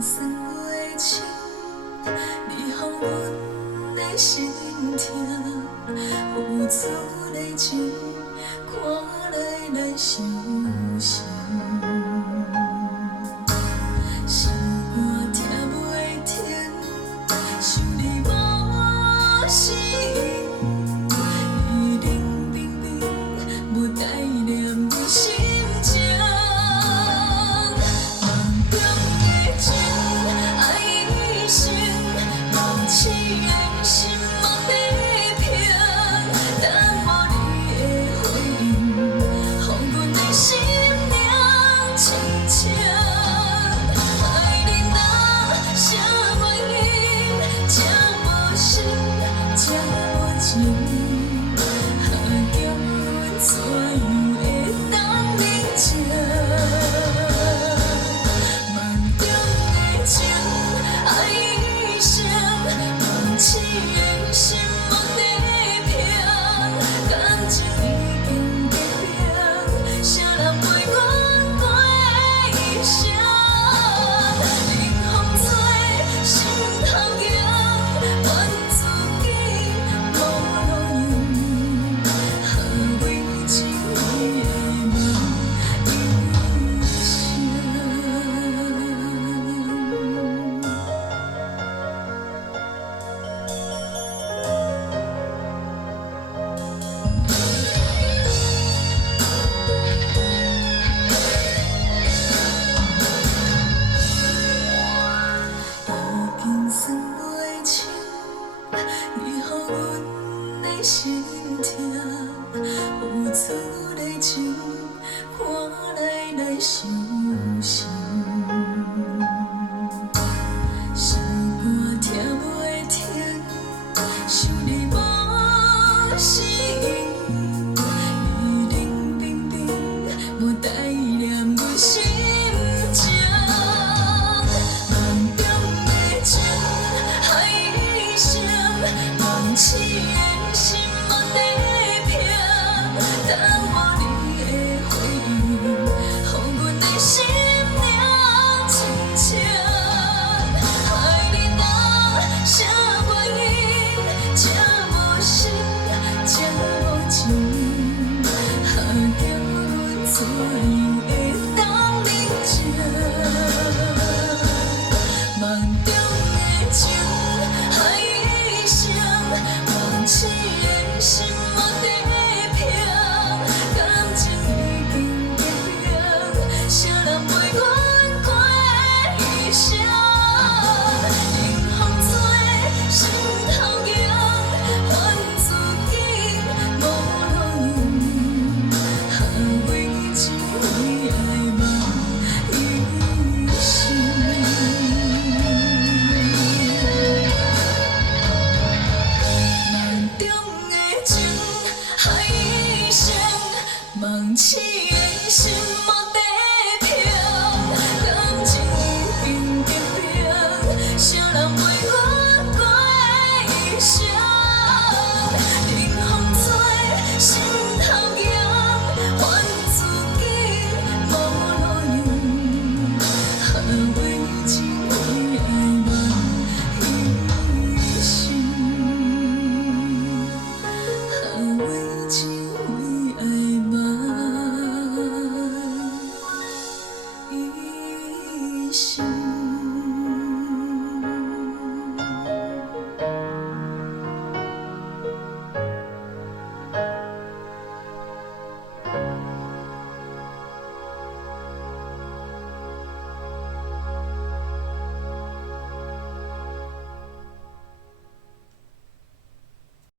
酸话情，你予阮的心痛，付出的情，看来来伤心。心肝疼袂停，想你无适应，伊冷冰冰，无待念你心情。梦中的情，爱一生，梦痴的心莫地平，等无你的回应，予阮的心灵清清。爱你若啥原因，这无心，这无情，叫阮怎样会当认清？梦中的情，爱一生，梦痴的心莫地平，感情已经结冰，谁人陪阮过一生？冷风吹，心头痒，怨自己无路用，为情意的梦一已经算袂清，你予阮的心痛，付出的情，看来伤心。心肝疼袂停，想你无适应，伊冷冰冰，无待念阮心情。梦中的情，爱一生，梦痴的心莫地平，等无你的回应，予阮的心灵清清。爱你若啥原因，这无心，这无情，叫阮怎样会当认清？梦中的情，爱一生，梦痴的心莫地平，感情已经结冰，谁人陪阮过一生？冷风吹，心头痒，怨自己无路用，为情为爱梦一生。梦中的情，爱一生，梦痴的心莫